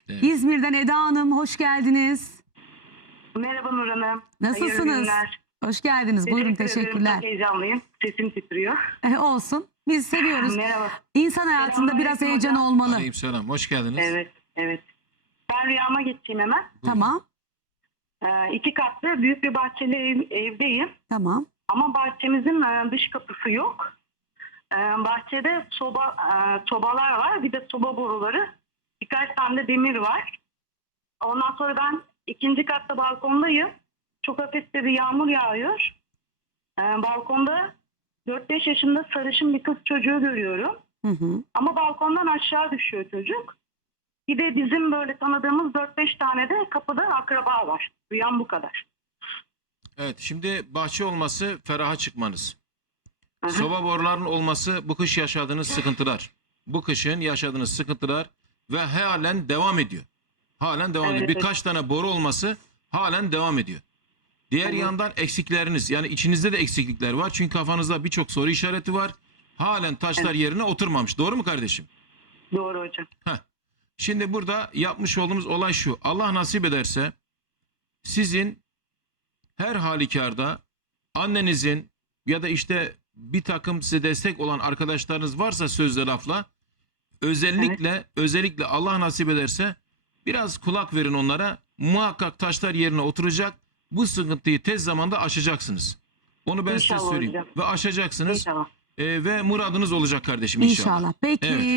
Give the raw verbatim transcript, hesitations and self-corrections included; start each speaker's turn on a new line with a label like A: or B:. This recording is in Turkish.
A: Evet.
B: İzmir'den Eda Hanım, hoş geldiniz.
C: Merhaba Nur Hanım. Hayırlı
B: Nasılsınız?
C: günler.
B: Hoş geldiniz. Buyurun,
C: Teşekkür ederim.
B: teşekkürler.
C: Çok heyecanlıyım. Sesim titriyor.
B: E, olsun. Biz seviyoruz.
C: Merhaba.
B: İnsan hayatında biraz
C: Selamünaleyküm
B: heyecan
C: hocam.
B: olmalı.
A: Aleykümselam. Hoş geldiniz.
C: Evet, evet. Ben rüyama geçeyim hemen.
B: Tamam,
C: Ee, iki katlı büyük bir bahçeli ev, evdeyim.
B: tamam.
C: Ama bahçemizin e, dış kapısı yok. Ee, bahçede soba e, sobalar var. Bir de soba boruları. Birkaç tane de demir var. Ondan sonra ben ikinci katta balkondayım. Çok hafif de bir yağmur yağıyor. Ee, balkonda dört beş yaşında sarışın bir kız çocuğu görüyorum.
B: Hı hı.
C: Ama balkondan aşağı düşüyor çocuk. Bir de bizim böyle tanıdığımız dört beş tane de kapıda akraba var. Rüyam bu kadar.
A: Evet, şimdi bahçe olması feraha çıkmanız.
C: Hı hı.
A: Soba borularının olması bu kış yaşadığınız sıkıntılar. Bu kışın yaşadığınız sıkıntılar ve halen devam ediyor. Halen devam
C: Evet,
A: ediyor.
C: evet.
A: Birkaç tane boru olması halen devam ediyor. Diğer
C: Hı hı.
A: yandan eksikleriniz, yani içinizde de eksiklikler var. Çünkü kafanızda birçok soru işareti var. Halen taşlar
C: Evet.
A: yerine oturmamış. Doğru mu kardeşim?
C: Doğru hocam.
A: Heh. Şimdi burada yapmış olduğumuz olay şu. Allah nasip ederse sizin her halükarda annenizin ya da işte bir takım size destek olan arkadaşlarınız varsa sözle lafla özellikle özellikle Allah nasip ederse biraz kulak verin onlara. Muhakkak taşlar yerine oturacak. Bu sıkıntıyı tez zamanda aşacaksınız. Onu ben
C: İnşallah
A: size söyleyeyim.
C: hocam.
A: Ve aşacaksınız.
C: İnşallah.
A: Ee, ve muradınız olacak kardeşim inşallah.
B: İnşallah. Peki.
A: Evet.